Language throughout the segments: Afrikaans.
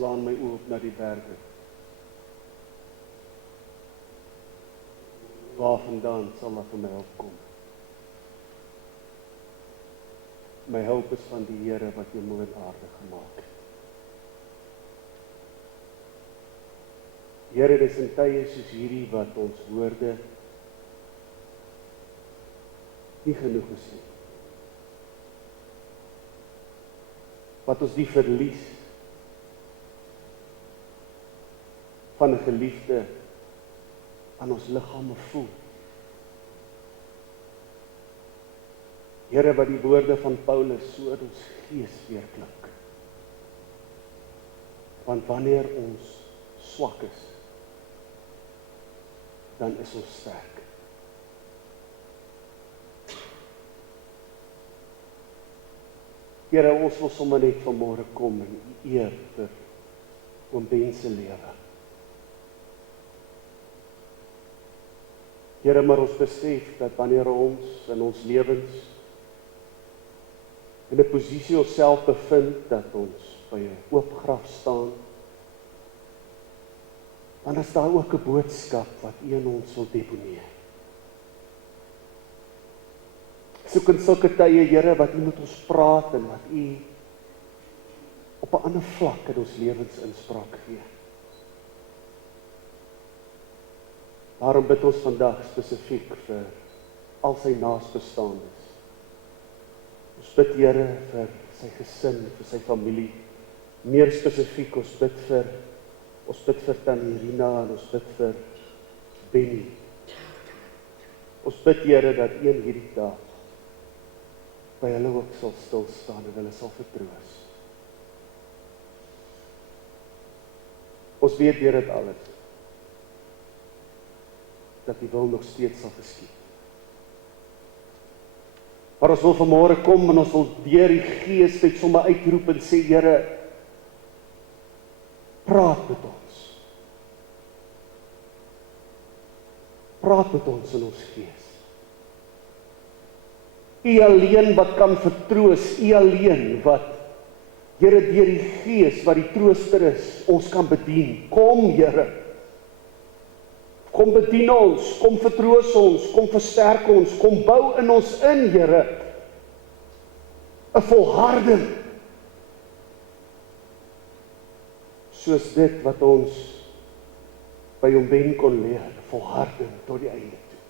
slaan my oë op na die berge. Waar vandaan sal daar vir my hulp kom? My hulp is van die Here wat hemel en aarde gemaak het. Here, dis in tye soos hierdie wat ons woorde nie genoeg is nie. Wat ons die verlies van 'n geliefde aan ons liggame voel. Here, wat die woorde van Paulus so in ons gees weerklink. Want wanneer ons swak is, dan is ons sterk. Here, ons wil sommer net vanmôre kom en U eer vir oom Ben se lewe. Here, maar ons besef dat wanneer ons in ons lewens in 'n posisie onsself bevind, dat ons by 'n oop graf staan, dan is daar ook 'n boodskap wat U in ons wil deponeer. Soek in sulke tye, Here, wat U met ons praat en wat U op 'n ander vlak in ons lewens inspraak gee. Daarom bid ons vandag spesifiek vir al sy naasbestaandes. Ons bid, Here, vir sy gesin, vir sy familie. Meer spesifiek, ons bid vir Tannie Rina en ons bid vir Benny. Ons bid, Here, dat een hierdie dag by hulle ook sal stil staan en hulle sal vertroos. Ons weet deur dit alles, dat die wil nog steeds sal geskied. Maar ons wil vanmôre kom en ons wil deur die Gees net sommer uitroep en sê, Here, praat met ons. Praat met ons in ons gees. U alleen wat kan vertroos, U alleen wat, Here, deur die Gees wat die trooster is, ons kan bedien. Kom, Here. Kom bedien ons, kom vertroos ons, kom versterk ons, kom bou in ons in, Here, 'n volharding, soos dit wat ons by oom Ben kon leer, volharding tot die einde toe.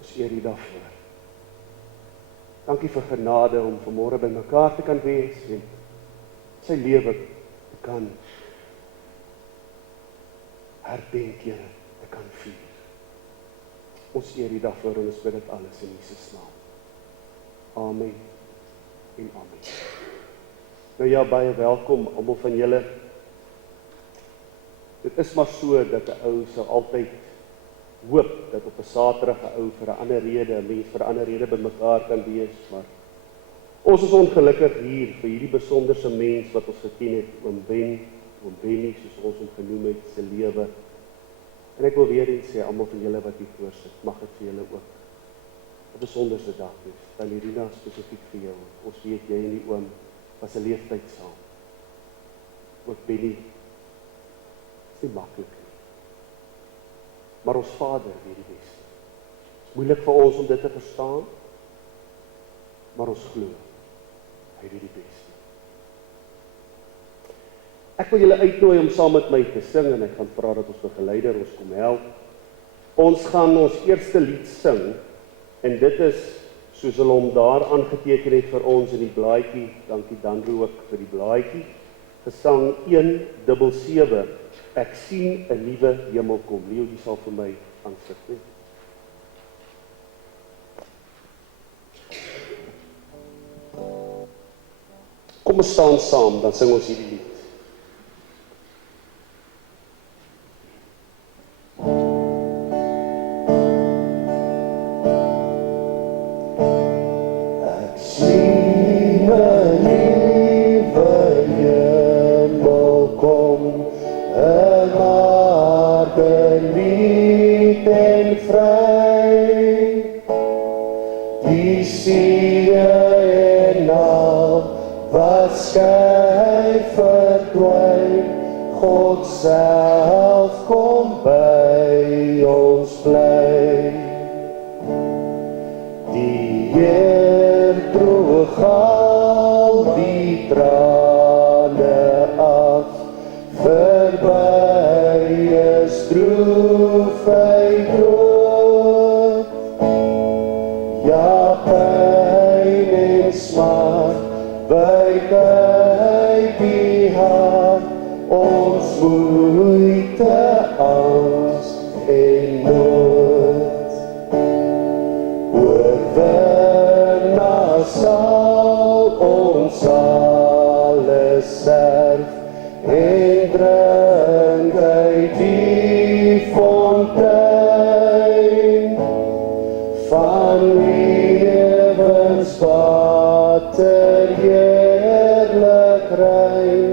Ons eer U daarvoor. Dankie vir genade om vanmôre by mekaar te kan wees en sy lewe te kan herdenk, Here, te kan vier. Ons eer U daarvoor en ons bid dit alles in Jesus naam. Amen en amen. Nou ja, baie welkom almal van julle. Dit is maar so dat 'n ou sou altyd hoop dat op 'n Saterdag 'n ou vir 'n ander rede, 'n mens vir 'n ander rede bymekaar kan wees, maar ons is ongelukkig hier vir hierdie besonderse mens wat ons geken het, oom Benny, soos ons hom genoem het, se lewe. En ek wil weer eens sê, almal van julle wat hier voorsit, mag dit vir julle ook 'n besonderse dag wees. Tannie Rina spesifiek vir jou. Ons weet jy en die oom was 'n leeftyd saam. Ook Benny, is nie maklik nie. Maar ons Vader weet die beste. Het is moeilik vir ons om dit te verstaan, maar ons glo, hy weet die beste. Ek wil julle uitnooi om saam met my te sing en ek gaan vra dat ons begeleider ons kom help. Ons gaan ons eerste lied sing en dit is soos hulle hom daar aangeteken het vir ons in die blaadjie. Dankie Danro ook vir die blaadjie. Gesang 177. Ek sien 'n nuwe hemel kom. Leo, die sal vir my aansit, nee. Kom ons staan saam, dan sing ons hierdie lied. Die see en al wat skyn self kom by ons bly. Die Heer droog al die trane af, verby is droefheid groot. Ja, pyn en smart, wyk uit die hart, ons moeite, angs en nood. Oorwinnaar sal ons alles serf, en drink uit die fontein van lewenswater heerlik rein.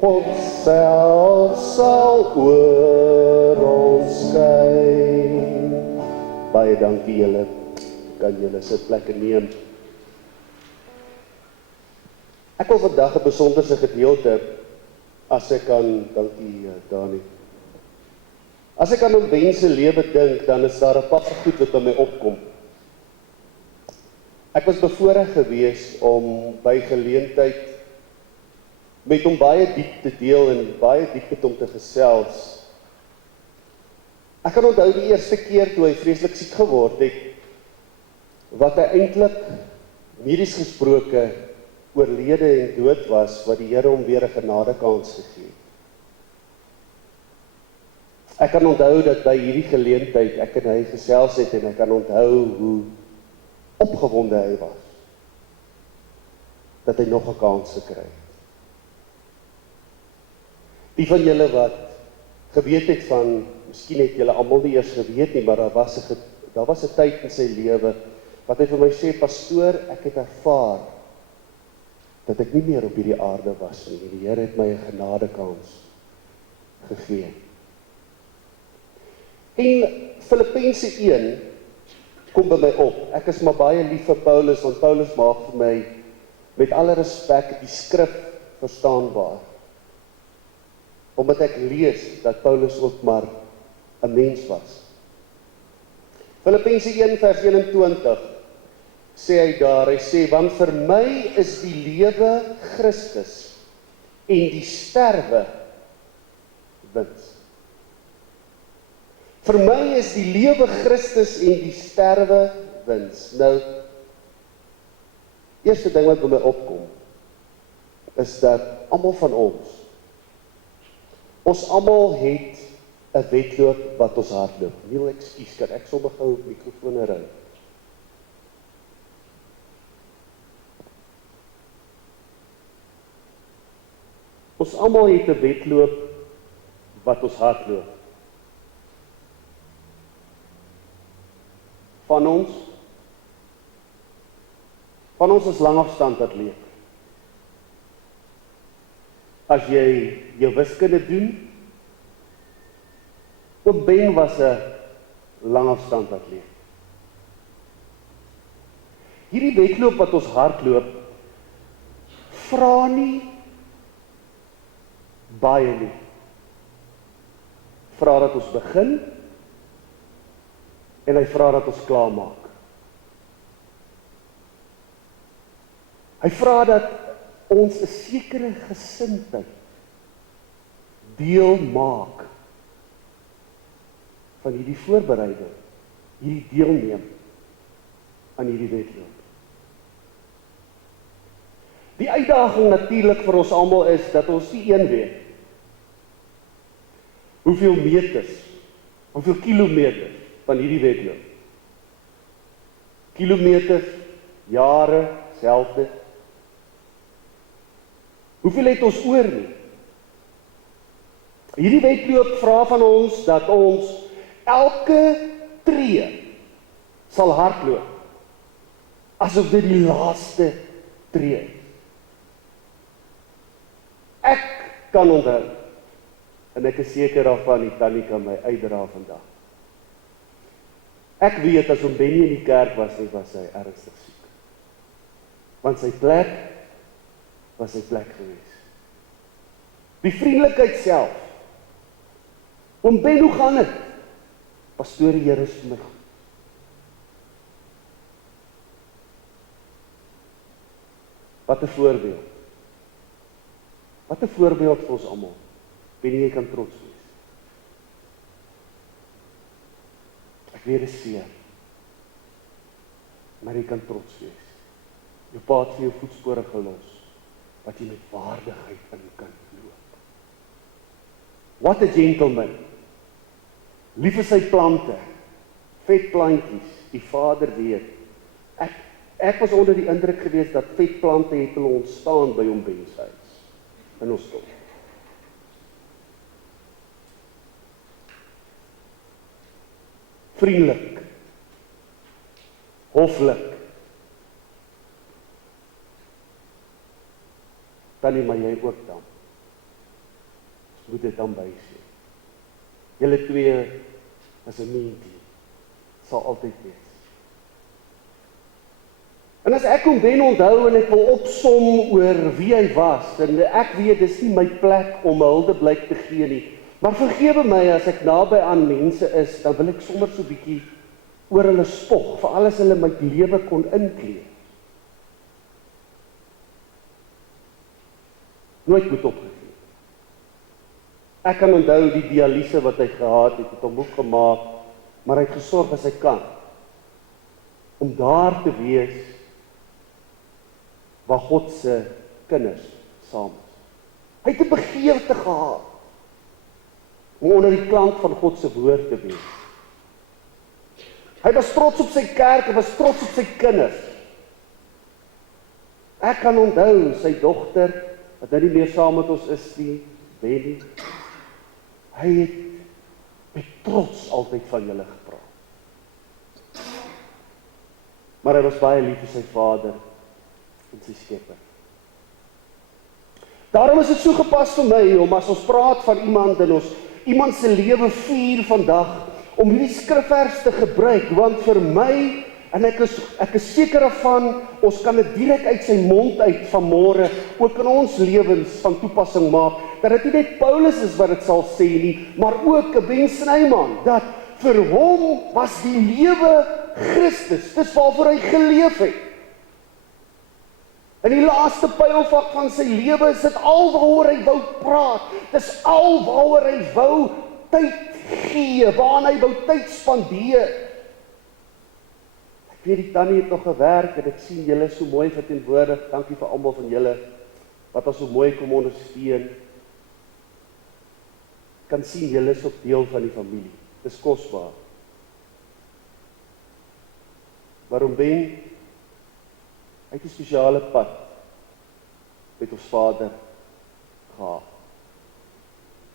God self sal oor ons skyn. Baie dankie julle. Kan julle sitplekke neem. Ek wil vandag 'n besonderse gedeelte, as ek kan, dankie Dani. As ek aan 'n mens se lewe dink, dan is daar 'n paar goed wat by my opkom. Ek was bevoorreg gewees om by geleentheid met hom baie diep te deel en baie diep met hom te gesels. Ek kan onthou die eerste keer toe hy vreeslik siek geword het, wat hy eintlik medies gesproke oorlede en dood was, wat die Here hom weer 'n genadekans gegee het. Ek kan onthou dat by hierdie geleentheid ek en hy gesels het, en ek kan onthou hoe opgewonde hy was, dat hy nog 'n kans gekry het. Die van julle wat geweet het van, miskien het julle almal nie eers geweet nie, maar daar was 'n tyd in sy lewe, wat hy vir my sê, pastoor, ek het ervaar, dat ek nie meer op hierdie aarde was nie, en die Here het my 'n genadekans gegee. En Filippense 1 kom by my op. Ek is maar baie lief vir Paulus, want Paulus maak vir my, met alle respek, die skrif verstaanbaar. Omdat ek lees dat Paulus ook maar 'n mens was. Filippense 1 vers 21 sê hy daar, hy sê, want vir my is die lewe Christus en die sterwe wins. Vir my is die lewe Christus en die sterwe wins. Nou, eerste ding wat by my opkom, is dat almal van ons almal het 'n wedloop wat ons hardloop. Niel, ekskuus, kan ek sommer gou die mikrofoon ry? Ons almal het 'n wedloop wat ons hardloop. Van ons is langafstand atleet. As jy jou wiskunde doen, ook Ben was 'n langafstand atleet. Hierdie wedloop wat ons hardloop, vra nie baie nie. Vra dat ons begin, en hy vra dat ons klaarmaak. Hy vra dat ons 'n sekere gesindheid deel maak van hierdie voorbereiding, hierdie deelneem aan hierdie wedloop. Die uitdaging natuurlik vir ons almal is dat ons nie een weet hoeveel meters, hoeveel kilometers van hierdie wedloop. Kilometers, jare, selfde. Hoeveel het ons oor nie? Hierdie wedloop vra van ons dat ons elke tree sal hardloop, asof dit die laaste tree is. Ek kan onthou, en ek is seker daarvan, die tannie kan my uitdra vandag. Ek weet, as om Benny in die kerk was hy ernstig siek. Want sy plek was sy plek gewees. Die vriendelikheid self Oom Ben, hoe gaan dit? Pastoor, die Here is vir my goed. Wat 'n voorbeeld. Wat 'n voorbeeld vir ons almal. Ben jy kan trots wees. Ek weet dit is seer. Maar jy kan trots wees. Jou pa het vir jou voetspore gelos, wat jy met waardigheid in kan loop. What a gentleman. Lief vir sy plante, vet plantjies, die Vader weet. Ek was onder die indruk gewees dat vet plante het hulle ontstaan by hom Ben se huis. In ons dorp. Vriendelik, hoflik. Tannie, maar jy ook dan. Ons moet dit dan bysê. Julle twee as 'n meentie, sal altyd wees. En as ek hom Ben onthou en ek wil opsom oor wie hy was, en ek weet dis nie my plek om huldeblyk te gee nie, maar vergewe my as ek naby aan mense is, dan wil ek sommer so bietjie oor hulle spog, veral as hulle my lewe kon inkleed. Nooit moet opgegee. Ek kan onthou die dialyse wat hy gehad het hom moeg gemaak, maar hy het gesorg as hy kan, om daar te wees, waar God se kinders saam is. Hy het 'n begeerte gehad, om onder die klank van God se woord te wees. Hy was trots op sy kerk, hy was trots op sy kinders. Ek kan onthou, sy dogter, wat nou nie meer saam met ons is nie, Benny, hy het met trots altyd van julle gepraat. Maar hy was baie lief vir sy vader en sy skepper. Daarom is dit so gepas vir my, om as ons praat van iemand en ons iemand se lewe vier vandag, om hierdie skrifvers te gebruik, want vir my, en ek is seker daarvan, ons kan dit direk uit sy mond uit vanmôre, ook in ons lewens van toepassing maak, dat dit nie net Paulus is wat dit sal sê nie, maar ook Ben Snyman, dat vir hom was die lewe Christus, dis waarvoor hy geleef het. In die laaste pylvak van sy lewe is dit al waaroor hy wou praat, dis al waaroor hy wou tyd gee, waaraan hy wou tyd spandeer. Ek weet die tannie het nog gewerk, en ek sien julle so mooi verteenwoordig, dankie vir almal van julle, wat ons so mooi kom ondersteun. Kan sien julle is ook deel van die familie, dis kosbaar. Waarom Ben? Hy het 'n spesiale pad met ons Vader gehad.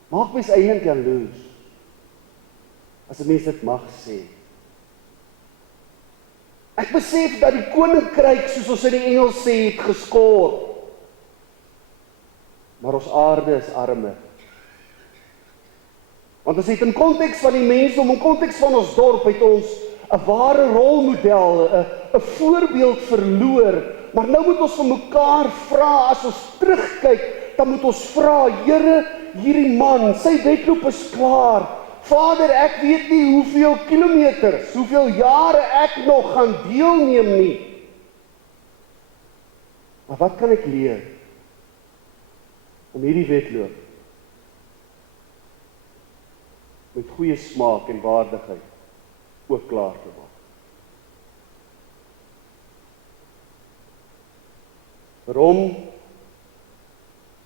Maak mens eintlik jaloers, as 'n mens dit mag sê. Ek besef dat die koninkryk, soos ons in die Engels sê, het geskor. Maar ons aarde is armer. Want as het in konteks van die mensdom, in konteks van ons dorp, het ons 'n ware rolmodel, 'n voorbeeld verloor. Maar nou moet ons vir mekaar vra, as ons terugkyk, dan moet ons vra, Here, hierdie man, sy wedloop is klaar. Vader, ek weet nie hoeveel kilometers, hoeveel jare ek nog gaan deelneem nie. Maar wat kan ek leer om hierdie wedloop met goeie smaak en waardigheid ook klaar te maak? Vir hom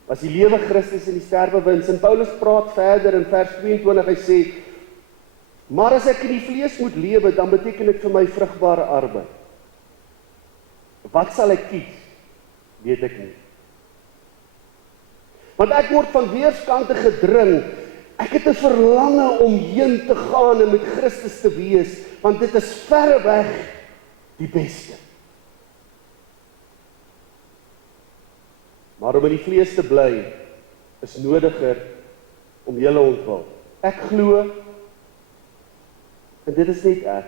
was die lewe Christus en die sterwe wins. En Paulus praat verder in vers 22, hy sê, maar as ek in die vlees moet lewe, dan beteken dit vir my vrugbare arbeid. Wat sal ek kies? Weet ek nie. Want ek word van weerskante gedring, ek het 'n verlange om heen te gaan en met Christus te wees, want dit is verreweg die beste. Maar om in die vlees te bly, is nodiger om julle ontwil. Ek glo, en dit is net ek,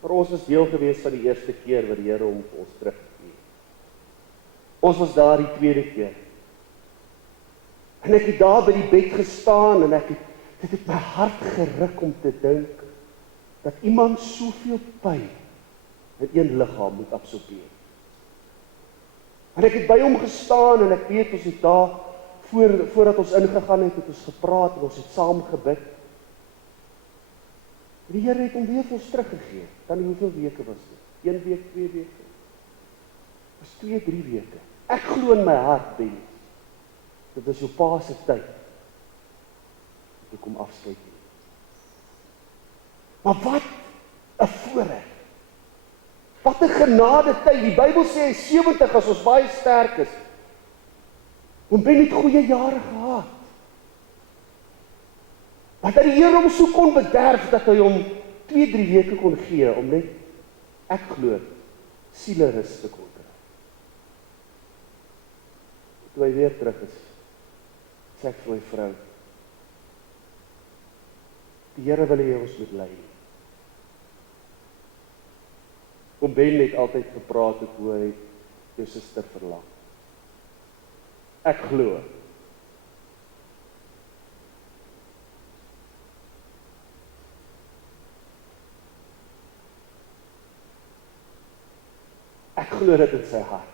maar ons was deel gewees van die eerste keer wat die Here hom vir ons teruggegee. Ons was daar die tweede keer. En ek het daar by die bed gestaan, en ek het Dit het my hart geruk om te dink dat iemand soveel pyn in een liggaam moet absorbeer. En ek het by hom gestaan en ek weet ons het daar voordat ons ingegaan het ons gepraat en ons het saam gebid. Die Here het hom weer vir ons teruggegee. Dan hoeveel weke was dit? 1 week, 2 weke. Dit was 2, 3 weke. Ek glo in my hart, Ben. Dit is jou pa se tyd. Dat ek hom afskeid neem. Maar wat 'n voorreg. Wat 'n genade tyd. Die Bybel sê hy is 70 as ons baie sterk is. Hom Ben het goeie jare gehad. Maar dat die Here hom so kon bederf dat hy hom 2, 3 weke kon gee om net, ek glo, sielerus te kon kry. Toe hy weer terug is, sê ek vir my vrou, die Here wil hê ons moet lei. Om Ben het altyd gepraat het hoe hy jou suster verlang. Ek glo. Ek glo dit in sy hart.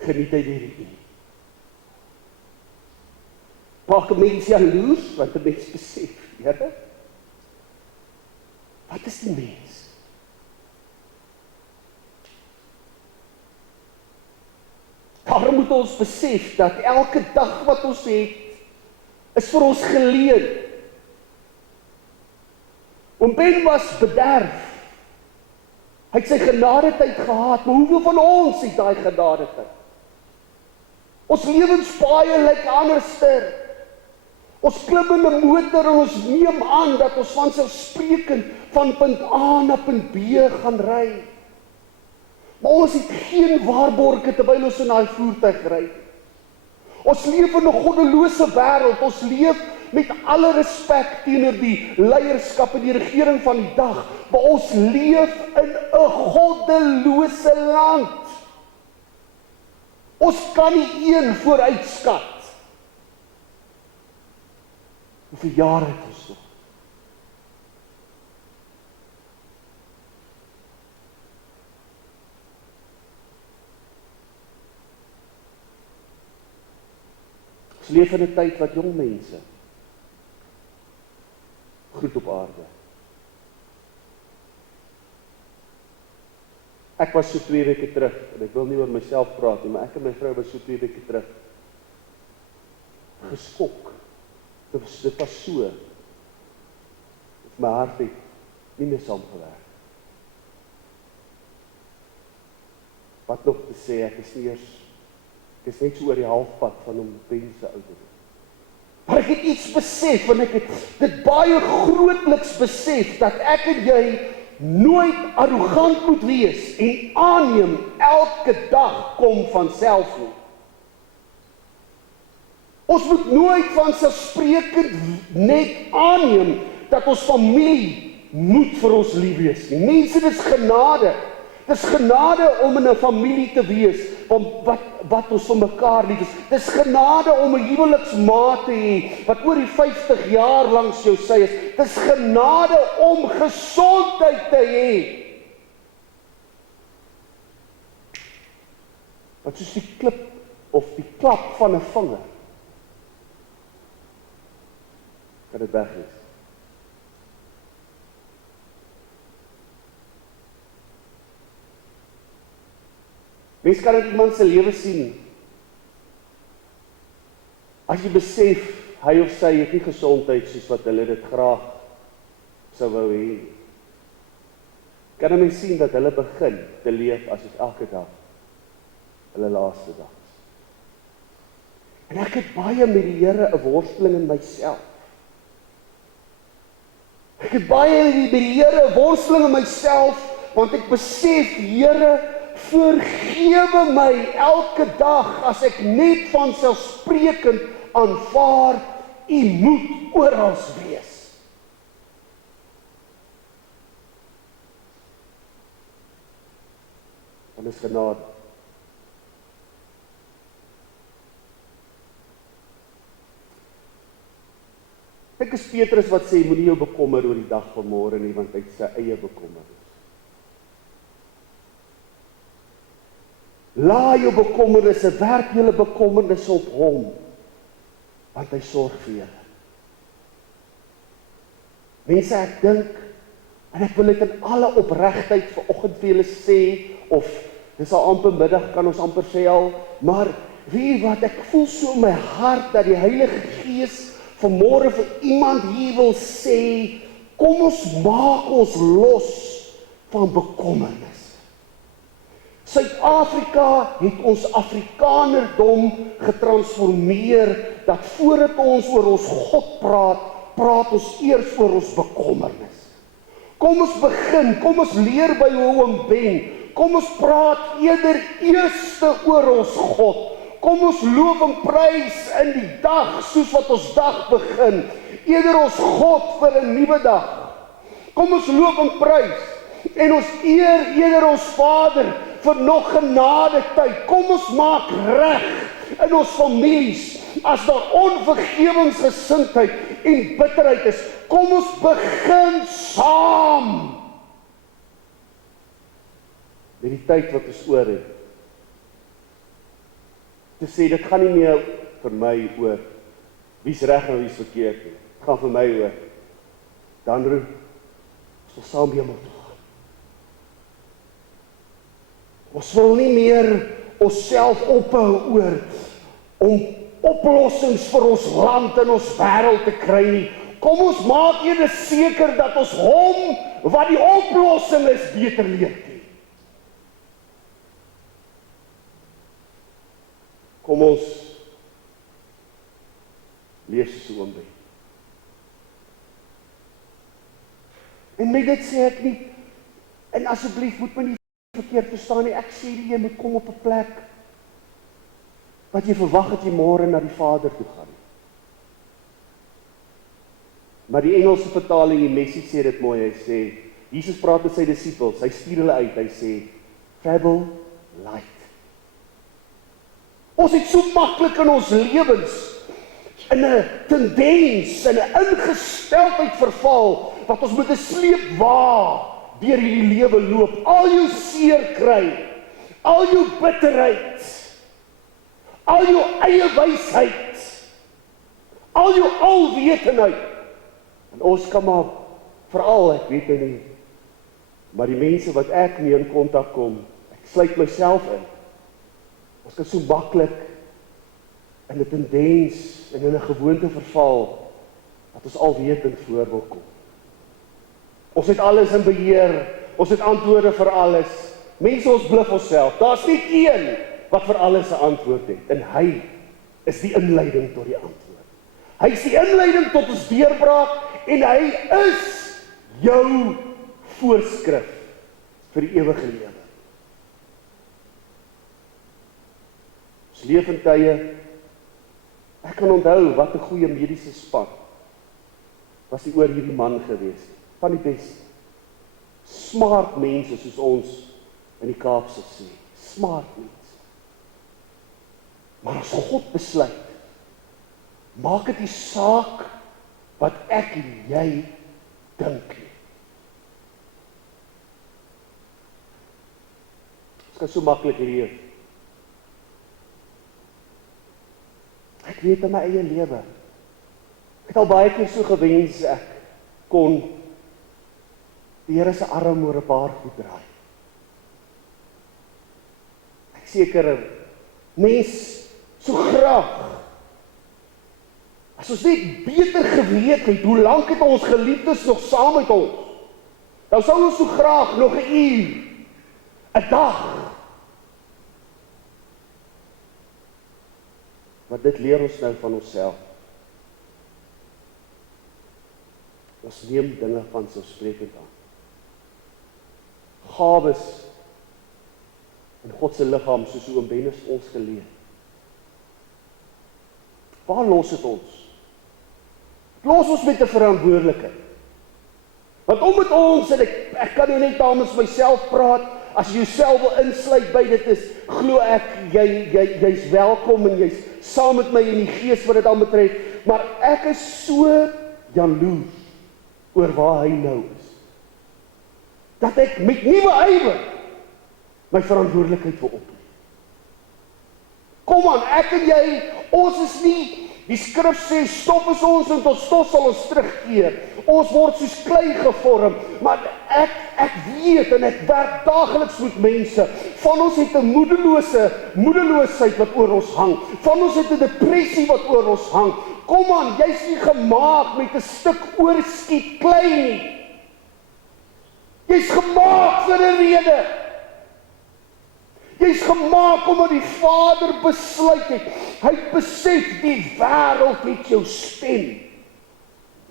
Geniet hy hierdie. Maak 'n mens jaloers, want 'n mens besef, Here, wat is die mens? Daarom moet ons besef dat elke dag wat ons het, is vir ons geleen. En Ben was bederf. Hy het sy genadetyd gehad, maar hoeveel van ons het daai genadetyd? Ons lewenspaai lyk anderster. Ons klim in 'n motor en ons neem aan dat ons vanselfsprekend van punt A na punt B gaan ry. Maar ons het geen waarborge terwyl ons in daai voertuig ry. Ons leef in 'n goddelose wêreld. Ons leef met alle respek teenoor die leierskap en die regering van die dag, maar ons leef in 'n goddelose land. Ons kan nie een vooruitskat. Hoeveel jare het ons nog? Ons leef in 'n tyd wat jong mense goed op aarde. Ek was so 2 weke terug, en ek wil nie oor myself praat nie, maar ek en my vrou was so 2 weke terug geskok. Dit was so, my hart het nie meer saamgewerk. Wat nog te sê, ek is net so oor die halfpad van hom mense ouderdom. Maar ek het iets besef, en ek het dit baie grootliks besef, dat ek en jy nooit arrogant moet wees en aanneem elke dag kom van self nie. Ons moet nooit vanselfsprekend net aanneem dat ons familie moet vir ons lief wees nie. Mense, dit is genade. Dit is genade om in 'n familie te wees, om wat ons vir mekaar lief is. Dit is genade om 'n huweliksmaat te hê, wat oor die 50 jaar langs jou sy is. Dit is genade om gesondheid te hê. Wat soos die klip of die klap van 'n vinger, kan dit weg is. Mens kan in iemand se lewe sien, as jy besef, hy of sy het nie gesondheid soos wat hulle dit graag sou wou hê. Kan 'n mens sien dat hulle begin te leef asof elke dag hulle laaste dag is. En ek het baie met die Here 'n worsteling in myself. Ek het baie met die Here 'n worsteling in myself, want ek besef, Here, vergewe my elke dag as ek net vanselfsprekend aanvaar, U moet oral wees. Want dit is genade. Ek is Petrus wat sê, moenie jou bekommer oor die dag van môre nie, want hy het sy eie bekommernis. Laai jou bekommernisse, werp julle bekommernisse op hom, want hy sorg vir julle. Mense, ek dink, en ek wil dit in alle opregtheid vanoggend vir julle sê, of dis al amper middag, kan ons amper sê al, maar weet wat, ek voel so in my hart, dat die Heilige Gees vanmôre vir iemand hier wil sê, kom ons maak ons los van bekommernis. Suid-Afrika het ons Afrikanerdom getransformeer, dat voordat ons oor ons God praat, praat ons eers oor ons bekommernis. Kom ons begin, kom ons leer by Oom Ben, kom ons praat eerder eerste oor ons God, kom ons loof en prys in die dag, soos wat ons dag begin, eerder ons God vir 'n nuwe dag. Kom ons loof en prys, en ons eer eerder ons Vader, vir nog genade tyd. Kom ons maak reg in ons families, as daar onvergewensgesindheid en bitterheid is, kom ons begin saam. Met die tyd wat ons oor het, te sê, dit gaan nie meer vir my oor, wie's reg en wie's verkeerd nie, dit gaan vir my oor, dan roep, ons wil saam hemel toe gaan. Ons wil nie meer onsself ophou oor om oplossings vir ons land en ons wêreld te kry nie. Kom ons maak eerder seker dat ons hom, wat die oplossing is, beter leer ken. Kom ons lees soos Oom Ben. En met dit sê ek nie, en asseblief moet my nie verkeerd verstaan nie, ek sê nie, jy moet kom op 'n plek wat jy verwag dat jy môre na die Vader toe gaan. Maar die Engelse vertaling, die Message sê dit mooi, hy sê, Jesus praat met sy disippels, hy stuur hulle uit, hy sê, travel light. Ons het so maklik in ons lewens, in 'n tendens, in 'n ingesteldheid verval, dat ons met 'n sleepwa deur hierdie lewe loop, al jou seer kry, al jou bitterheid, al jou eie wysheid, al jou alwetendheid, en ons kan maar, veral, ek weet nie, maar die mense wat ek mee in kontak kom, ek sluit myself in, ons kan so maklik in 'n tendens en in 'n gewoonte verval, dat ons alwetend voor wil kom. Ons het alles in beheer, ons het antwoorde vir alles. Mense, ons bluf onsself. Daar's nie een wat vir alles 'n antwoord het. En hy is die inleiding tot die antwoord. Hy is die inleiding tot ons deurbraak en hy is jou voorskrif vir die ewige lewe. Ons leef in tye, ek kan onthou wat 'n goeie mediese span was die oor hierdie man gewees. Van die beste. Smart mense soos ons in die Kaap sal sê. Smart mense. Maar as God besluit, maak dit die saak wat ek en jy dink nie. Dit is so maklik hier. Ek weet in my eie lewe. Ek het al baie keer so gewens ek kon die Here se arm oor 'n paar goed draai. Ek seker mens so graag. As ons net beter geweet het hoe lank het ons geliefdes nog saam met ons, dan sou ons so graag nog 'n uur, 'n dag. Maar dit leer ons nou van onsself. Ons neem dinge van so sprekend aan. Gawes in God se liggaam, soos Oom Ben ons geleer. Waar los het ons? Los ons met 'n verantwoordelikheid. Want om met ons, en ek kan nou net namens myself praat, as jy jouself wil insluit by dit is, glo ek, jy's welkom en jy's saam met my in die gees wat dit aan betref, maar ek is so jaloers oor waar hy nou is. Dat ek met nuwe ywer my verantwoordelikheid wil opneem. Kom aan, ek en jy, ons is nie, die skrif sê, stof is ons en tot stof sal ons terugkeer. Ons word soos klei gevorm, maar ek weet en ek werk daagliks met mense. Van ons het 'n moedeloosheid wat oor ons hang. Van ons het 'n depressie wat oor ons hang. Kom aan, jy's nie gemaak met 'n stuk oorskiet klei nie. Jy's gemaak vir 'n rede. Jy's gemaak omdat die Vader besluit het. Hy het besef die wêreld het jou stem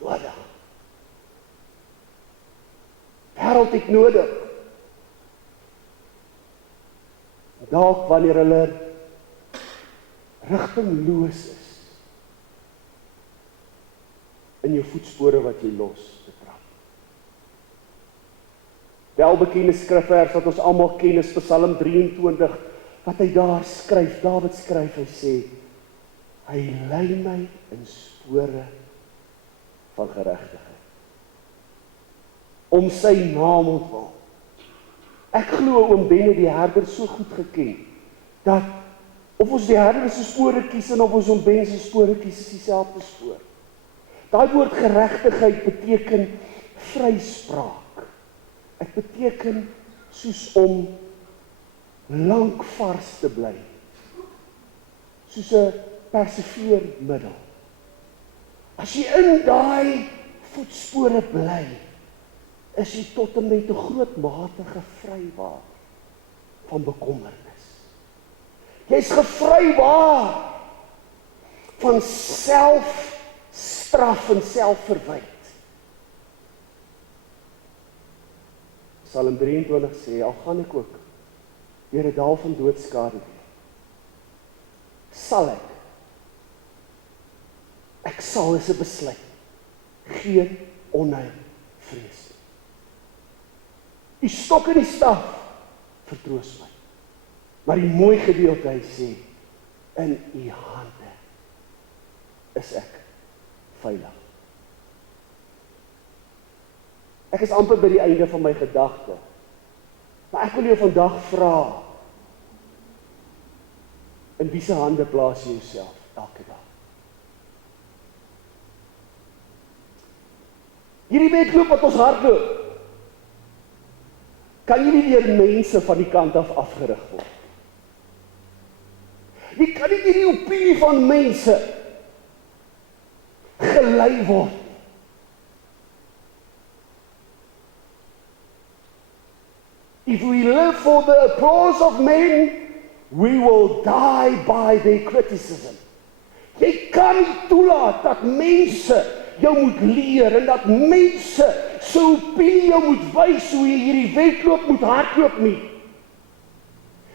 nodig. Wêreld het nodig. Dalk wanneer hulle rigtingloos is in jou voetspore wat jy los betrap. Welbekende skrifvers wat ons almal ken is Psalm 23, wat hy daar skryf, Dawid skryf, hy sê, hy lei my in spore van geregtigheid. Om sy naam ontwil. Ek glo oom Benne die herder so goed geken, dat of ons die herder se spore kies en of ons oom Benne se spore kies, is dieselfde spoor. Daai woord geregtigheid beteken vryspraak. Dit beteken soos om lank vars te bly. Soos 'n perseveermiddel. As jy in daai voetspore bly, is jy tot en met 'n groot mate gevrywaar van bekommernis. Jy's gevrywaar van selfstraf en selfverwyd. Psalm 23 sê, al gaan ek ook deur 'n dal van doodskade, sal ek sal is 'n besluit, geen onheil vrees. Die stok en die staf vertroos my. Maar die mooi gedeelte hy sê, in u hande is ek veilig. Ek is amper by die einde van my gedagte. Maar ek wil jou vandag vra, in wie se hande plaas jy jouself elke dag? Hierdie wedloop wat ons hardloop, kan jy nie deur mense van die kant af afgerig word. Jy kan nie deur die opinie van mense gelei word. If we live for the applause of men, we will die by their criticism. Jy kan nie toelaat dat mense jou moet leer en dat mense se opinie jou moet wys hoe jy hierdie wedloop moet hardloop nie.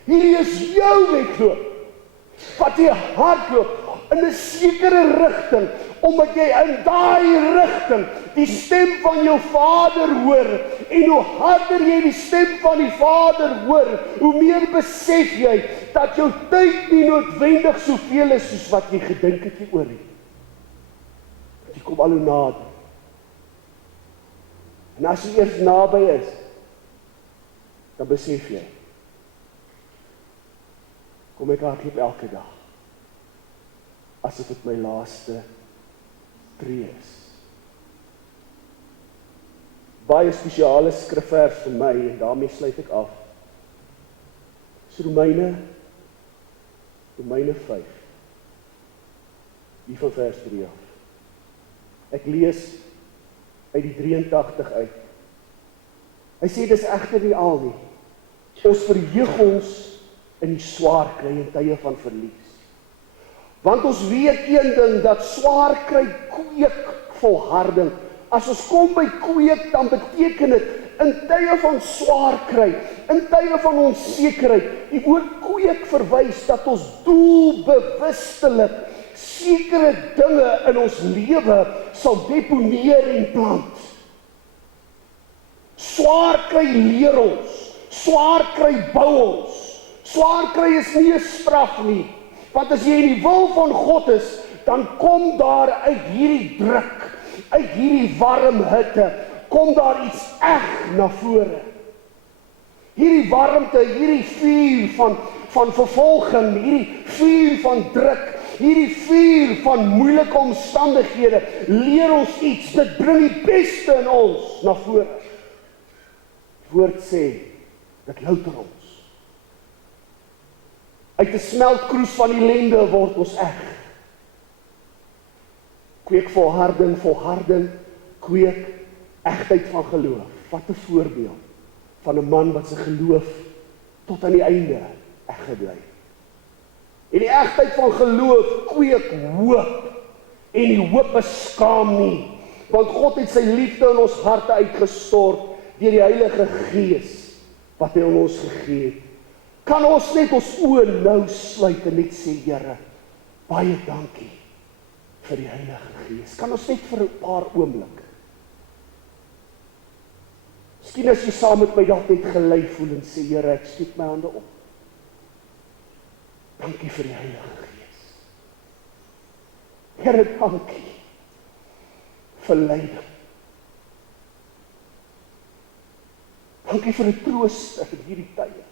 Hierdie is jou wedloop. Wat jy hardloop in 'n sekere rigting, omdat jy in daai rigting die stem van jou Vader hoor, en hoe harder jy die stem van die Vader hoor, hoe meer besef jy dat jou tyd nie noodwendig soveel is soos wat jy gedink het jy oor het. Jy kom al hoe nader. En as jy eers naby is, dan besef jy, kom ek hardloop elke dag, asof dit my laaste tree is. Baie spesiale skrifvers vir my, en daarmee sluit ek af. Dis Romeine 5, hier van vers 3 af. Ek lees uit die 83 uit. Hy sê, dis egter nie al nie. Ons verheug ons in die swaar kry en tye van verlies. Want ons weet een ding, dat swaar kry kweek volharding. As ons kom by kweek, dan beteken dit, in tye van swaar kry, in tye van onsekerheid, die woord kweek verwys dat ons doelbewustelik sekere dinge in ons lewe sal deponeer en plant. Swaar kry leer ons, swaar kry bou ons, swaar kry is nie 'n straf nie, want as jy in die wil van God is, dan kom daar uit hierdie druk uit hierdie warm hitte, kom daar iets eg na vore. Hierdie warmte, hierdie vuur van vervolging, hierdie vuur van druk, hierdie vuur van moeilike omstandighede, leer ons iets, dit bring die beste in ons na vore. Die woord sê, dit louter ons. Uit 'n smeltkroes van ellende word ons eg. Kweek volharding, kweek egtheid van geloof. Wat 'n voorbeeld van 'n man wat sy geloof tot aan die einde eg gebly. En die egtheid van geloof kweek hoop, en die hoop beskaam nie, want God het sy liefde in ons harte uitgestort deur die Heilige Gees wat hy aan ons gegee het. Kan ons net ons oë nou sluit en net sê, Here, baie dankie vir die Heilige Gees. Kan ons net vir 'n paar oomblikke. Miskien as jy saam met my dalk net gelei voel en sê, Here, ek steek my hande op. Dankie vir die Heilige Gees. Here, dankie vir leiding. Dankie vir 'n trooster in hierdie tye.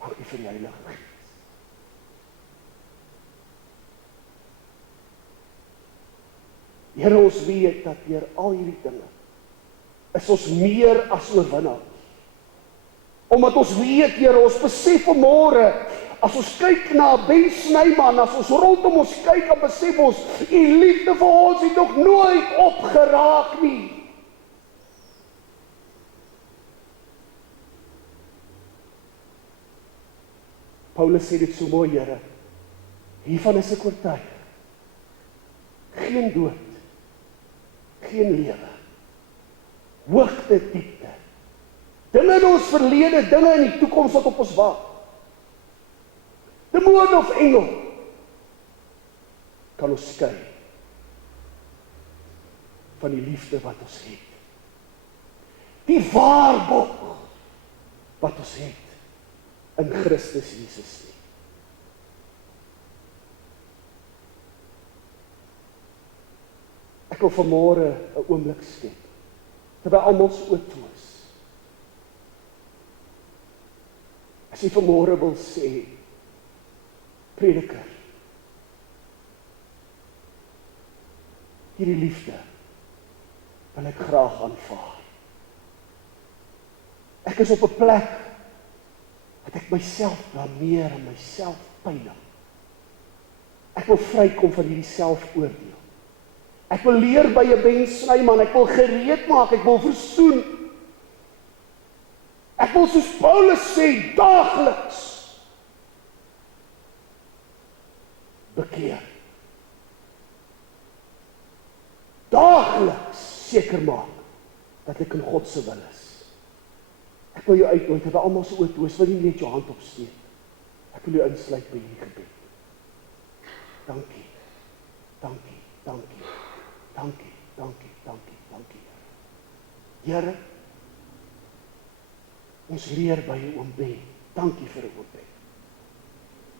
Dankie vir die Heilige Gees. Here, ons weet dat deur al hierdie dinge is ons meer as oorwinnaars. Omdat ons weet, Here, ons besef vanmôre, as ons kyk na Ben Snyman, as ons rondom ons kyk, dan besef ons, U liefde vir ons het nog nooit opgeraak nie. Paulus sê dit so mooi, Here, hiervan is ek oortuig. Geen dood, geen lewe, hoogte, diepte, dinge in ons verlede, dinge in die toekoms wat op ons wag, demoon of engel, kan ons skei van die liefde wat ons het. Die waarborg wat ons het in Christus Jesus nie. Ek wil vanmôre 'n oomblik skep, terwyl almal se oë toe is. As jy vanmôre wil sê, prediker, hierdie liefde wil ek graag aanvaar. Ek is op 'n plek dat ek myself blameer en myself pynig. Ek wil vrykom van hierdie selfoordeel. Ek wil leer by 'n Ben Snyman, ek wil gereed maak, ek wil versoen. Ek wil soos Paulus sê, daagliks bekeer. Daagliks seker maak dat ek in God se wil is. Ek wil jou uitnooi, terwyl almal se oë toe is, wil jy net jou hand opsteek. Ek wil jou insluit by hierdie gebed. Dankie, dankie, dankie, dankie, dankie, dankie, dankie. Here, ons leer by oom Ben. Dankie vir oom Ben.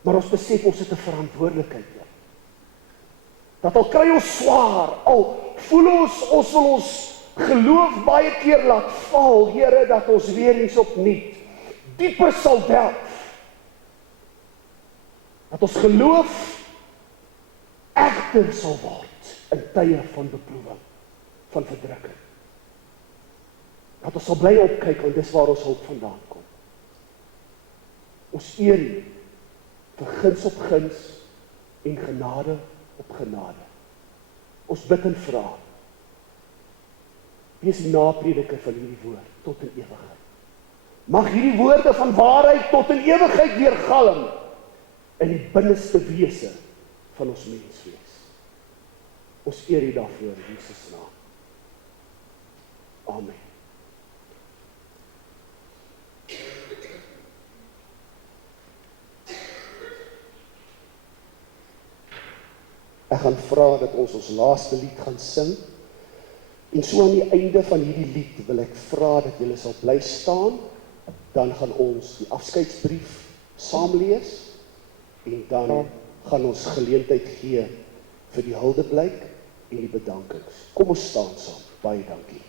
Maar ons besef ons het 'n verantwoordelikheid. Dat al kry ons swaar, al voel ons wil ons geloof baie keer laat val, Here, dat ons weer eens opnuut dieper sal delf. Dat ons geloof egter sal word in tye van beproewing, van verdrukking. Dat ons sal bly opkyk, want dis waar ons hulp vandaan kom. Ons eer U vir guns op guns en genade op genade. Ons bid en vra. Wees die naprediker van hierdie woord tot in ewigheid. Mag hierdie woorde van waarheid tot in ewigheid weergalm in die binneste wese van ons menswees. Ons eer U daarvoor in Jesus naam. Amen. Ek gaan vra dat ons laaste lied gaan sing. En so aan die einde van hierdie lied wil ek vra dat julle sal bly staan. Dan gaan ons die afskeidsbrief saam lees en dan gaan ons geleentheid gee vir die huldeblyk en die bedankings. Kom ons staan saam. Baie dankie.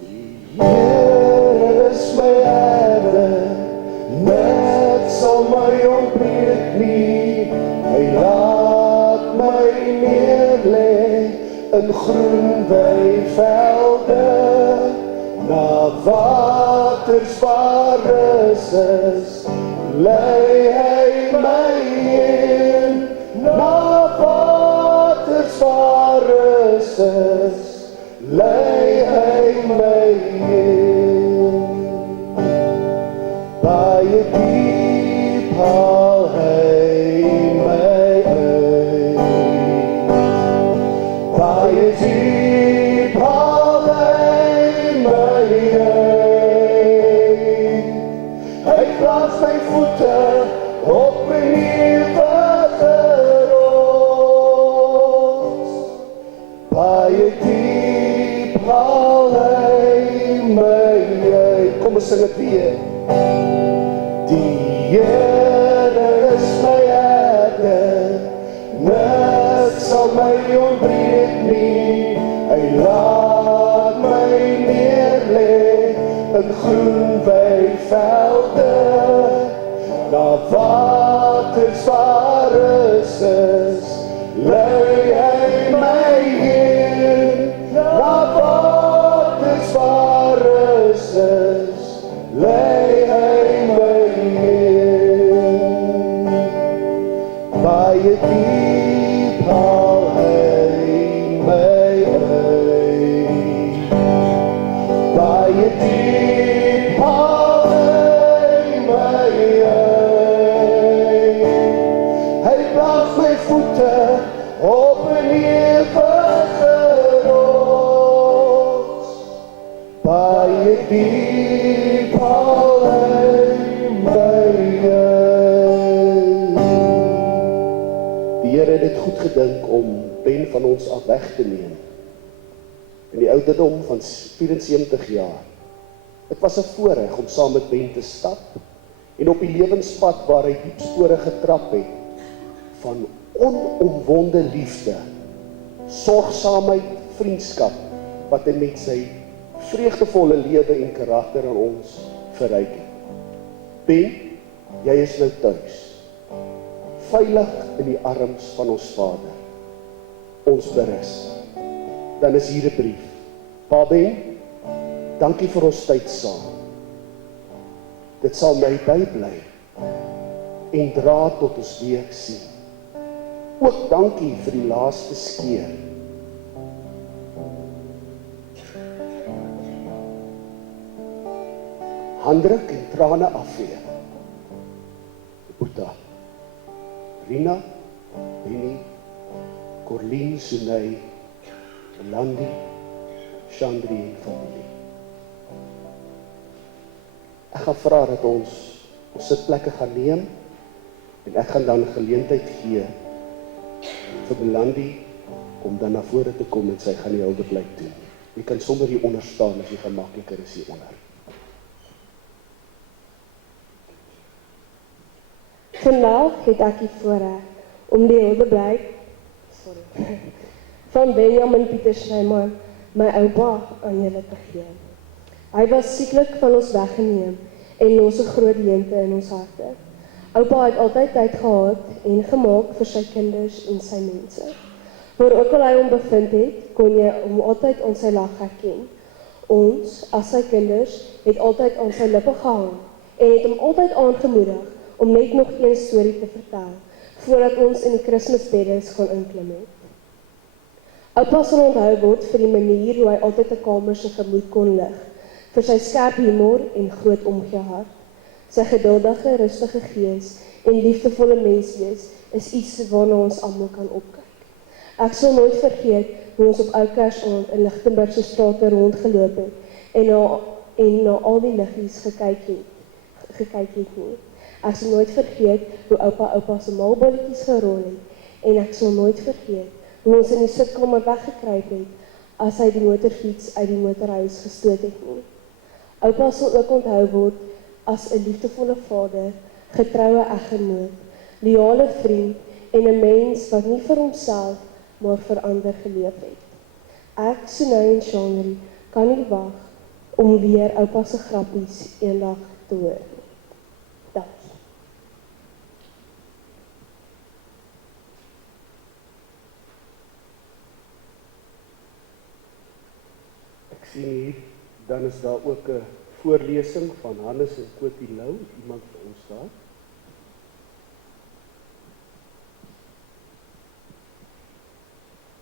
Die Here is my herder, net sal my ontbreek nie. Hy laat my neerlê in groen weivelde, na waters waar rus is, lei hy my heen. Na waters waar rus is, lei hy my heen. Baie diep haal hy my uit. Baie diep haal hy my uit. Hy plaas my voete op 'n ewige rots. Baie diep haal hy my uit. Kom ons sing dit weer. Die Here is my herder, niks sal my ontbreek nie. Hy laat my neerlê in groen weivelde, na waters waar rus is, lei hy my heen. Na waters waar rus is, lei hy my heen. Baie diep haal hy my uit. Baie diep haal hy my uit. Hy plaas my voete op 'n ewige rots. Baie diep haal hy my uit. Die Here het dit goed gedink om Ben van ons af weg te neem. In die ouderdom van 74 jaar. Dit was 'n voorreg om saam met Ben te stap en op die lewenspad waar hy diep spore getrap het van onomwonde liefde, sorgsaamheid, vriendskap wat hy met sy vreugdevolle lewe en karakter aan ons verryk het. Ben, jy is nou tuis, veilig in die arms van ons Vader, ons berus. Dan is hier 'n brief. Pa Ben, dankie vir ons tyd saam. Dit sal my bybly en dra tot ons weer sien. Ook dankie vir die laaste skeer. Handdruk en trane afvee. Boeta, Rina, Benny, Corleen, Sunay, Landi, Chandri en familie. Ek gaan vra dat ons sitplekke gaan neem en ek gaan dan geleentheid gee vir Melandi om dan na vore te kom en sy gaan die huldeblyk doen. Jy kan sommer hier onder staan as jy gemakliker is hier onder. Vandag het ek die voorreg om die huldeblyk van Benjamin Pieter Snyman, my oupa, aan julle te gee. Hy was sieklik van ons weggeneem en ons 'n groot leemte in ons harte. Oupa het altyd tyd gehad en gemaak vir sy kinders en sy mense. Waar ook al hy hom bevind het, kon jy hom altyd aan sy lag herken. Ons, as sy kinders, het altyd aan sy lippe gehang en het hom altyd aangemoedig om net nog een storie te vertel, voordat ons in die Kersbeddes gaan inklim het. Oupa sal onthou word vir die manier hoe hy altyd 'n kamer se gemoed kon lig, vir sy skerp humor en groot omgee hart. Sy geduldige, rustige gees en liefdevolle menswees is iets waarna ons almal kan opkyk. Ek sal nooit vergeet hoe ons op ou Kersaand in Lichtenburg se strate rondgeloop het en na al die liggies gekyk het nie. Ek sal nooit vergeet hoe oupa se maalbolletjies gerol het en ek sal nooit vergeet hoe ons in die sitkamer weggekruip het as hy die motorfiets uit die motorhuis gestoot het nie. Oupa sal ook onthou word as 'n liefdevolle vader, getroue eggenoot, loyale vriend en 'n mens wat nie vir homself, maar vir ander geleef het. Ek, Sunay en Shanri, kan nie wag om weer oupa se grappies eendag te hoor nie. Dankie. Ek sien hier, dan is daar ook 'n voorlesing van Hannes en Kotie Lou, iemand vir ons daar.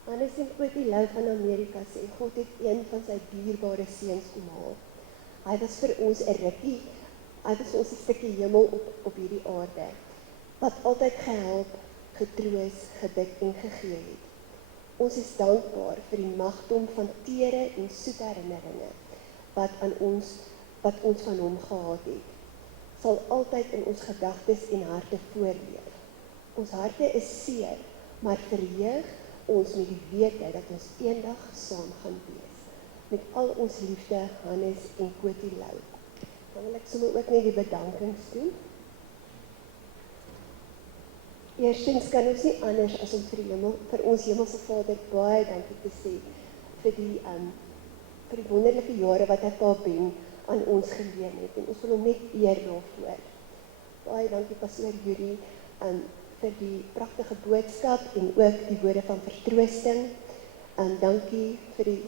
Hannes en Kotie Lou van Amerika sê, God het een van sy dierbare seuns kom haal. Hy was vir ons 'n rukkie, hy was ons 'n stukkie hemel op hierdie aarde, wat altyd gehelp, getroos, gebid en gegee het. Ons is dankbaar vir die magdom van tere en soete herinneringe, wat ons van hom gehad het, sal altyd in ons gedagtes en harte voorleef. Ons harte is seer, maar verheug ons met die wete dat ons eendag saam gaan wees. Met al ons liefde, Hannes en Kotie Lou. Dan wil ek sommer ook net die bedankings doen. Eerstens kan ons nie anders as om vir ons Hemelse Vader baie dankie te sê vir die wonderlike jare wat hy Pa Ben aan ons geleen het. En ons wil hom net eer daarvoor. Baie dankie Pastoor Yuri vir die pragtige boodskap en ook die woorde van vertroosting. Dankie vir die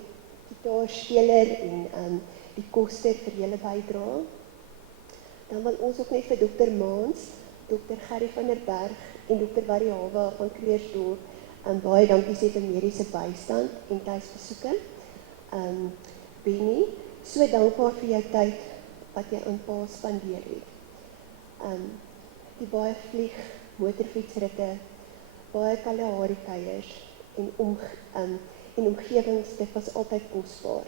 gitaarspeler en die koster vir julle bydrae. Dan wil ons ook net vir Dr. Maans, Dr. Gerrie van der Berg en Dr. Barry Hawa van Kreersdorp baie dankie sê vir mediese bystand en tuisbesoeke. Benny, so dankbaar vir jou tyd wat jy aan Pa spandeer het. Die baie vlieg, motorfietsritte, baie Kalahari kuiers en omgewings, dit was altyd kosbaar.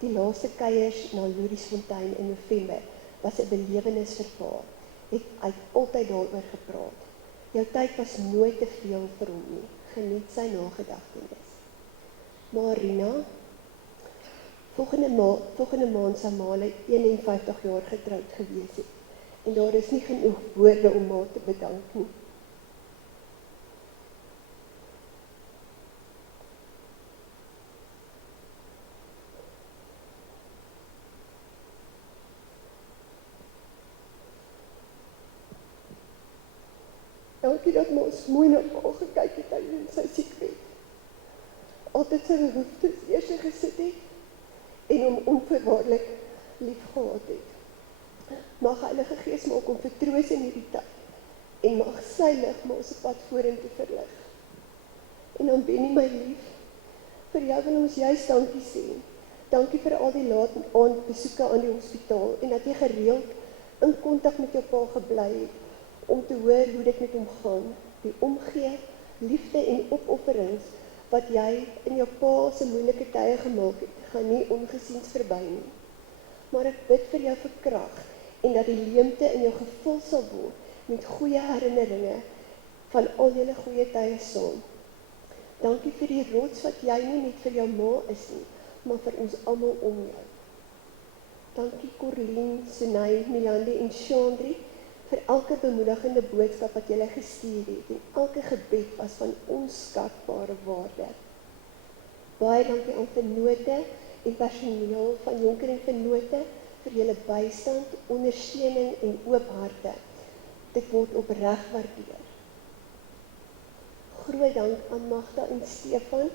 Die laaste kuiers na Loeriesfontein in November was 'n belewenis vir Pa. Hy het altyd daaroor gepraat. Jou tyd was nooit te veel vir hom nie. Geniet sy nagedagtenis. Marina, volgende maand sal Male 51 jaar getroud gewees het. En daar is nie genoeg woorde om Ma te bedank nie. Dankie dat ons mooi na Pa gekyk het in sy siekbed. Altyd sy behoeftes eers gesit het en hom onvoorwaardelik lief gehad het. Mag Heilige Gees maak hom vertroos in hierdie tyd en mag sy lig ons op pad vorentoe verlig. En dan Benny my lief, vir jou wil ons juist dankie sê. Dankie vir al die laat aand besoeke aan die hospitaal en dat jy gereeld in kontak met jou Pa gebly het om te hoor hoe dit met hom gaan, die omgee, liefde en opofferings wat jy in jou Pa se moeilike tye gemaak het, gaan nie ongesiens verby nie. Maar ek bid vir jou vir krag en dat die leemte in jou gevul sal word met goeie herinneringe van al julle goeie tye saam. Dankie vir die rots wat jy nie net vir jou Ma is nie, maar vir ons almal om jou. Dankie Corleen, Sunay, Milande en Chandri vir elke bemoedigende boodskap wat julle gestuur het en elke gebed was van onskatbare waarde. Baie dankie aan vennote en personeel van Jonker en Vennote vir julle bystand, ondersteuning en oop harte. Dit word opreg waardeer. Groot dank aan Magda en Stefan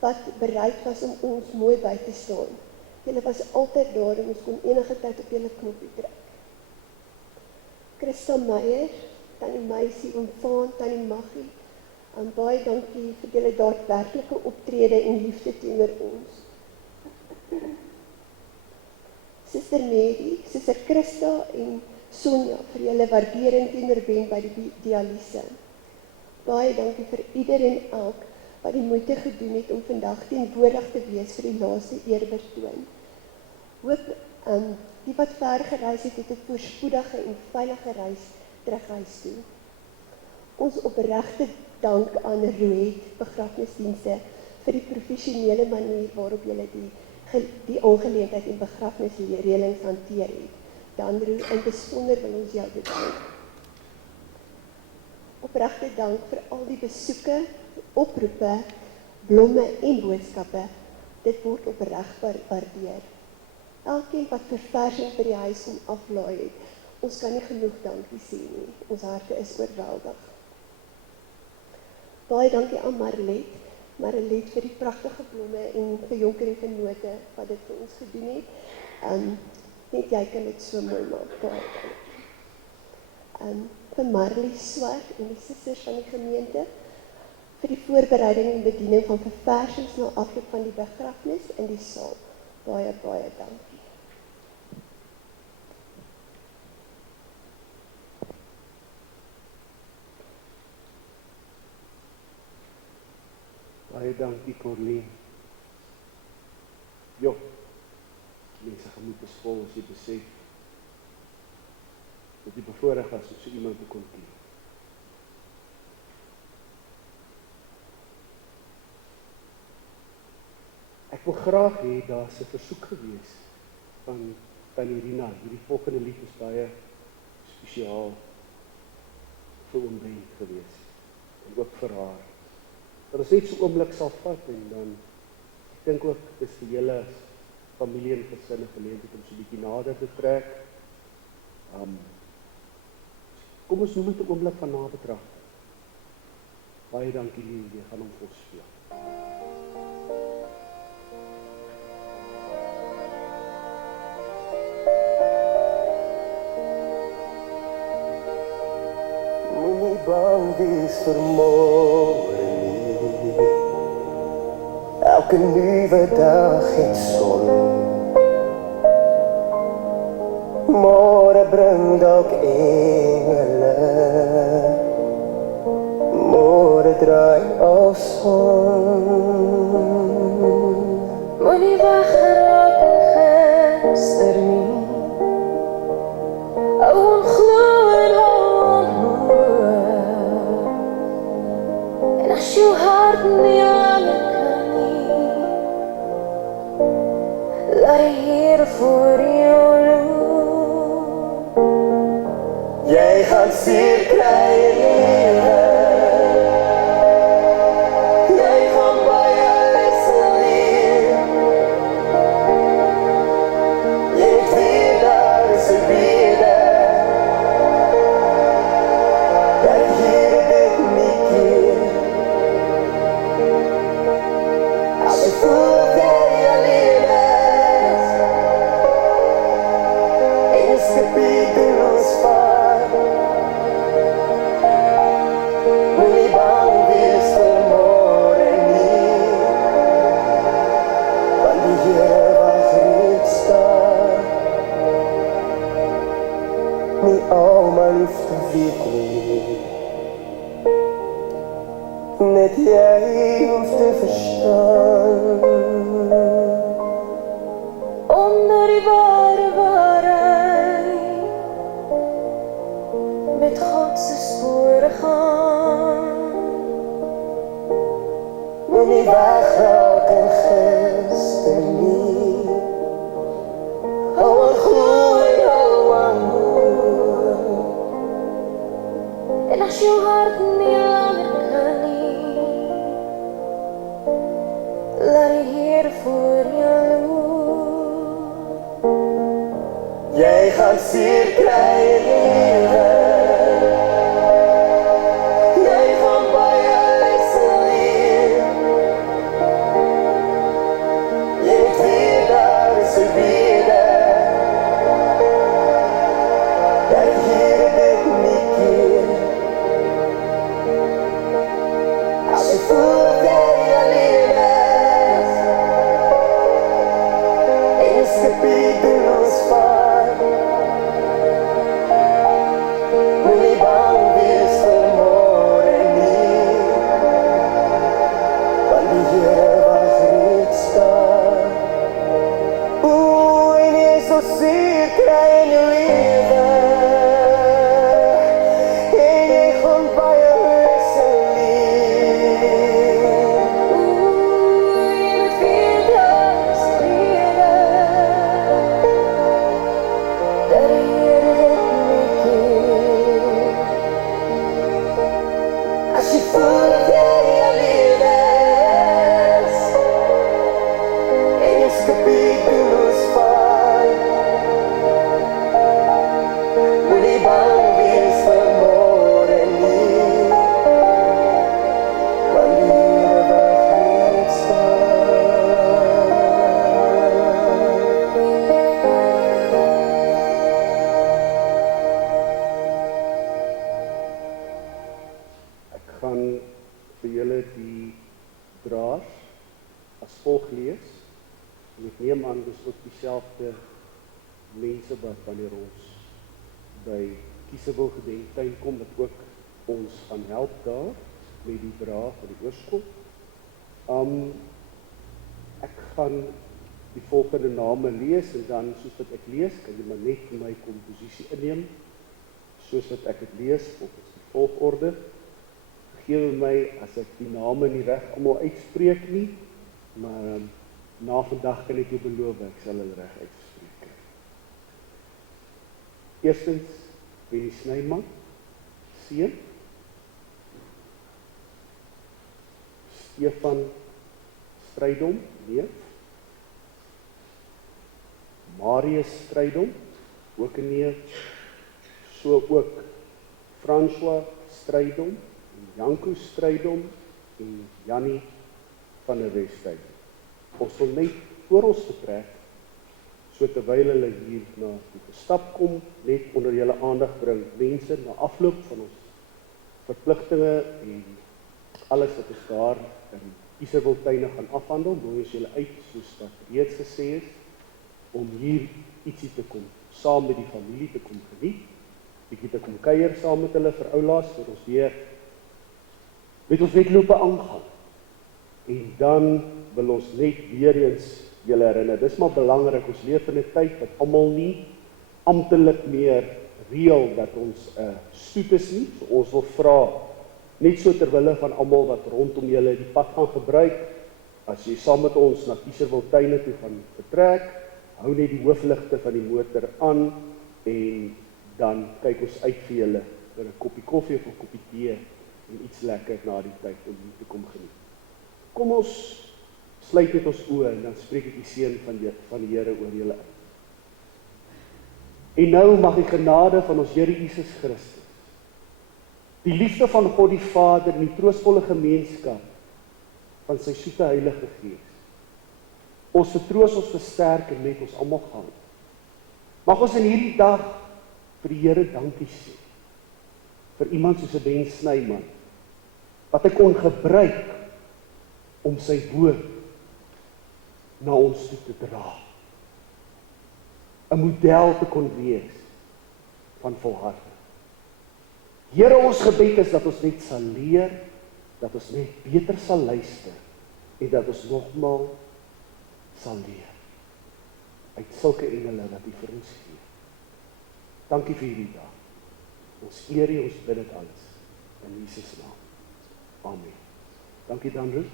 wat bereid was om ons mooi by te staan. Julle was altyd daar en ons kon enige tyd op julle knoppie druk. Christa Meyer, Tannie Meisie, Oom Vaan, Tannie Maggie, baie dankie vir julle daadwerklike optrede en liefde teenoor ons. Suster Mary, Suster Christa en Sonja vir julle waardering teenoor Ben by die dialyse. Baie dankie vir ieder en elk wat die moeite gedoen het om vandag teenwoordig te wees vir die laaste eerbetoon. Hoop die wat ver gereis het 'n voorspoedige en veilige reis terug huis toe. Ons opregte dank aan Roet Begrafnisdienste vir die professionele manier waarop julle die die aangeleentheid en begrafnisreëlings hanteer het. Danro, in besonder wil ons jou bedank. Opregte dank vir al die besoeke, oproepe, blomme en boodskappe. Dit word opreg waardeer. Elkeen wat verversing by die huis om aflaai het, ons kan nie genoeg dankie sê nie. Ons harte is oorweldig. Baie dankie aan Marilet vir die pragtige blomme en vir Jonker en Vennote wat dit vir ons gedoen het. Net jy kan dit so mooi maak. Baie dankie. Vir Marlie Swart en die susters van die gemeente vir die voorbereiding en bediening van verversings na afloop van die begrafnis in die saal. Baie dankie. Baie dankie, Corleen. Jo, mense gemoed is vol as jy besef dat jy bevoorreg was om so iemand te kon ken. Ek wil graag hê daar's 'n versoek gewees van Tannie Rina. Hierdie volgende lied is baie spesiaal vir oom Ben gewees en ook vir haar. Dat ons net so oomblik sal vat en dan, ek dink ook, is die hele familie en gesin 'n geleentheid om so 'n bietjie nader te trek. Kom ons noem dit 'n oomblik van nabetragting. Baie dankie Lee, jy gaan hom voorspeel. Moenie bang wees vir môre nie. Elke nuwe dag het son. Môre bring dalk engele. Môre draai ons om. Moenie weggeraak in gister nie. Hou glo en hou hoop. En as jou hart nie langer kan nie, laat die Here voor jou loop. Jy gaan seer kry in lewe. Jy gaan baie lesse leer. Jy weet daar is 'n rede dat Here dit nie keer. As jy voel dat jy alleen is en jy skieteloos vaar, moenie bang wees vir môre nie, want die Here wag reeds daar. Nie almal hoef te weet nie, net jy hoef te verstaan. Onder die ware waarheid met God se spore gaan. Moenie wegraak in gister nie. Hou aan glo en hou aan hoop. En as jou hart nie langer kan nie, laat die Here voor jou loop. Jy gaan seer kry in lewe. Jy gaan baie lesse leer. Jy weet daar is 'n rede dat Here dit nie keer. As jy voel dat jy alleen is en jy skieteloos vaar, julle die draers as volg lees. En ek neem aan, dis ook dieselfde mense wat wanneer ons by Kiesewil Gedenktuin kom, wat ook ons gaan help daar met die dra van die oorskop. Ek gaan die volgende name lees en dan soos wat ek lees, kan jy maar net my komposisie inneem, soos wat ek het lees, volgens die volgorde. Vergewe my as ek die name nie reg almal uitspreek nie, maar na vandag kan ek jou beloof, ek sal hulle reg uitspreek. Eerstens, Benny Snyman, seun. Stefan Strydom, neef. Marius Strydom, ook 'n neef. So ook François Strydom, Janko Strydom en Jannie van der Westhuizen. Ons wil net voor ons vertrek, so terwyl hulle hier na die gestap kom, net onder julle aandag bring, mense na afloop van ons verpligtinge en alles wat ons daar in Kiesewiltuine gaan afhandel, nooi ons julle uit, soos wat reeds gesê is, om hier ietsie te kom, saam met die familie te kom geniet, bietjie te kom kuier saam met hulle vir oulaas, vir ons weer met ons wedlope aangaan. En dan wil ons net weer eens julle herinner, dis maar belangrik, ons leef in 'n tyd wat almal nie amptelik meer reël dat ons 'n stoet is nie, so ons wil vra, net so terwille van almal wat rondom julle die pad gaan gebruik, as jy saam met ons na Kiesewiltuine toe gaan vertrek, hou net die hoofligte van die motor aan, en dan kyk ons uit vir julle, vir 'n koppie koffie of 'n koppie tee, en iets lekker na die tyd om hier te kom geniet. Kom ons sluit met ons oë en dan spreek ek die seën van die Here oor julle uit. En nou mag die genade van ons Here Jesus Christus, die liefde van God die Vader en die troostvolle gemeenskap van sy soete Heilige Gees, ons vertroos, ons versterk en met ons almal gaan. Mag ons in hierdie dag vir die Here dankie sê, vir iemand soos 'n Ben Snyman, wat hy kon gebruik om sy woord na ons toe te dra. 'n Model te kon wees van volharding. Here, ons gebed is dat ons net sal leer, dat ons net beter sal luister en dat ons nogmaals sal leer uit sulke engele wat U vir ons gee. Dankie vir hierdie dag. Ons eer U, ons bid dit alles in Jesus naam. Amen. Dankie dan, Ruth.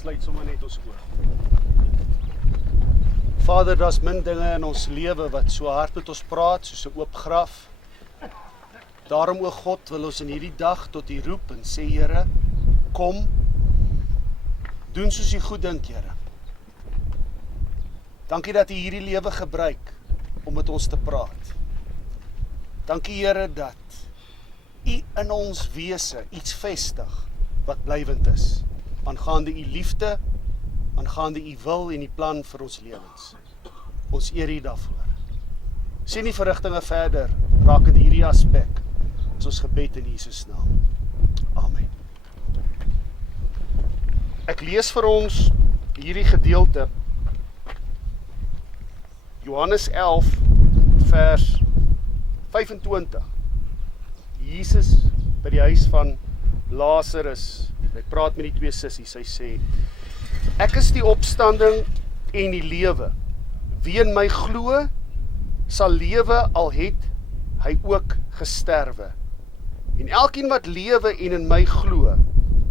Sluit sommer net ons oë. Vader, daar's min dinge in ons lewe wat so hard met ons praat, soos 'n oop graf. Daarom, o God, wil ons in hierdie dag tot U roep en sê, Here, kom, doen soos U goed dink, Here. Dankie dat U hierdie lewe gebruik om met ons te praat. Dankie, Here, dat U in ons wese iets vestig wat blywend is, aangaande U liefde, aangaande U wil en die plan vir ons lewens. Ons eer U daarvoor. Sien die verrigtinge verder, rakende hierdie aspek, is ons gebed in Jesus naam. Amen. Ek lees vir ons hierdie gedeelte. Johannes 11 vers 25. Jesus by die huis van Lazarus. Hy praat met die twee sissies. Hy sê: Ek is die opstanding en die lewe. Wie in my glo, sal lewe al het hy ook gesterwe. En elkeen wat lewe en in my glo,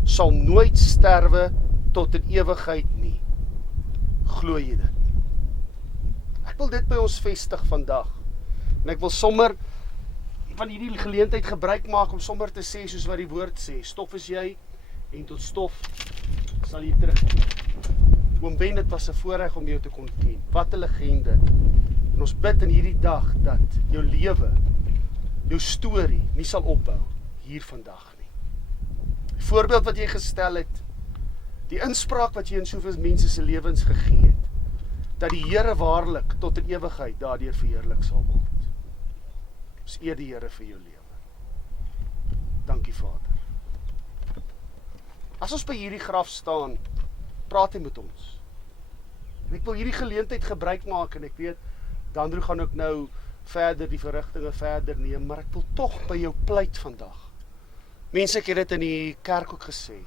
sal nooit sterwe tot in ewigheid nie. Glo jy dit? Ek wil dit by ons vestig vandag. En ek wil sommer van hierdie geleentheid gebruik maak om sommer te sê soos wat die woord sê: stof is jy en tot stof sal jy terugkeer. Oom Ben, dit was 'n voorreg om jou te kon ken. Wat 'n legende. En ons bid in hierdie dag dat jou lewe, jou storie nie sal ophou hier vandag nie. Die voorbeeld wat jy gestel het, die inspraak wat jy in soveel mense se lewens gegee het, dat die Here waarlik tot in ewigheid daardeur verheerlik sal word. Ons eer die Here vir jou lewe. Dankie Vader. As ons by hierdie graf staan, praat hy met ons. En ek wil hierdie geleentheid gebruik maak, en ek weet, Dandro gaan ook nou verder die verrigtinge verder neem, maar ek wil tog by jou pleit vandag. Mense, ek het dit in die kerk ook gesê.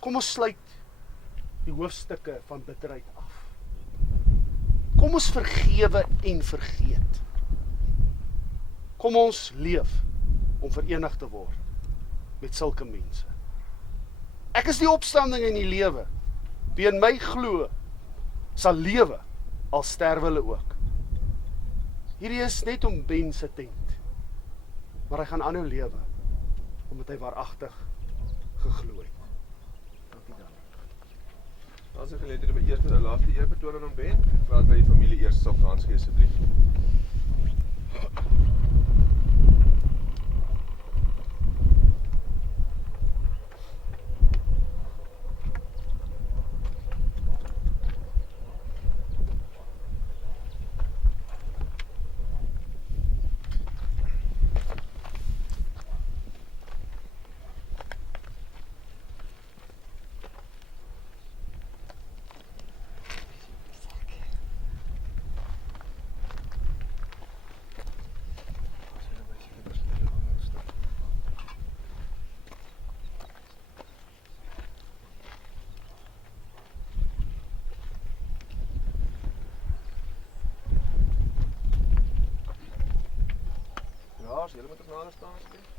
Kom ons sluit die hoofstukke van bitterheid af. Kom ons vergewe en vergeet. Kom ons leef om verenig te word met sulke mense. Ek is die opstanding en die lewe. Wie in my glo, sal lewe, al sterwe hulle ook. Hierdie is net om Ben se tent, maar hy gaan aanhou lewe, omdat hy waaragtig geglo het. Dankie dan. Dan is 'n geleentheid om eers met 'n laaste eerbetoon aan hom Ben, laat hy die familie eers sal kans gee asseblief. Julle moet nader staan asseblief.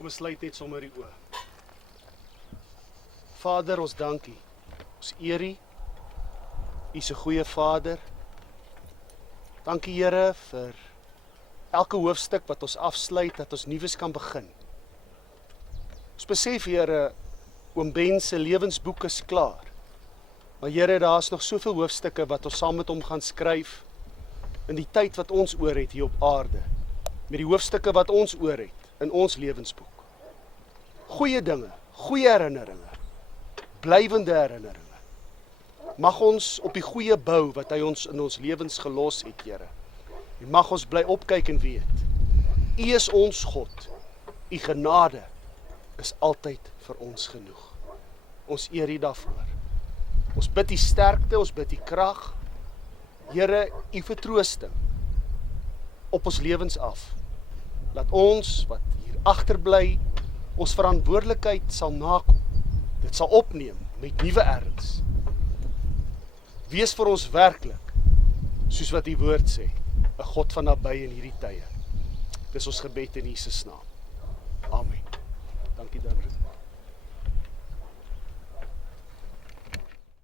Kom ons sluit net sommer die oë. Vader, ons dankie. Ons eer U. U is 'n goeie Vader. Dankie Here vir elke hoofstuk wat ons afsluit, dat ons nuus kan begin. Ons besef Here, oom Ben se lewensboek is klaar. Maar Here, daar's nog soveel hoofstukke wat ons saam met hom gaan skryf in die tyd wat ons oor het hier op aarde. Met die hoofstukke wat ons oor het in ons lewensboek. Goeie dinge, goeie herinneringe, blywende herinneringe. Mag ons op die goeie bou wat hy ons in ons lewens gelos het, Here. En mag ons bly opkyk en weet, U is ons God. U genade is altyd vir ons genoeg. Ons eer U daarvoor. Ons bid U sterkte, ons bid U krag. Here, U vertroosting op ons lewens af. Laat ons wat hier agterbly, ons verantwoordelikheid sal nakom. Dit sal opneem met nuwe erns. Wees vir ons werklik, soos wat die woord sê, 'n God van naby in hierdie tye. Dis ons gebed in Jesus naam. Amen. Dankie dan.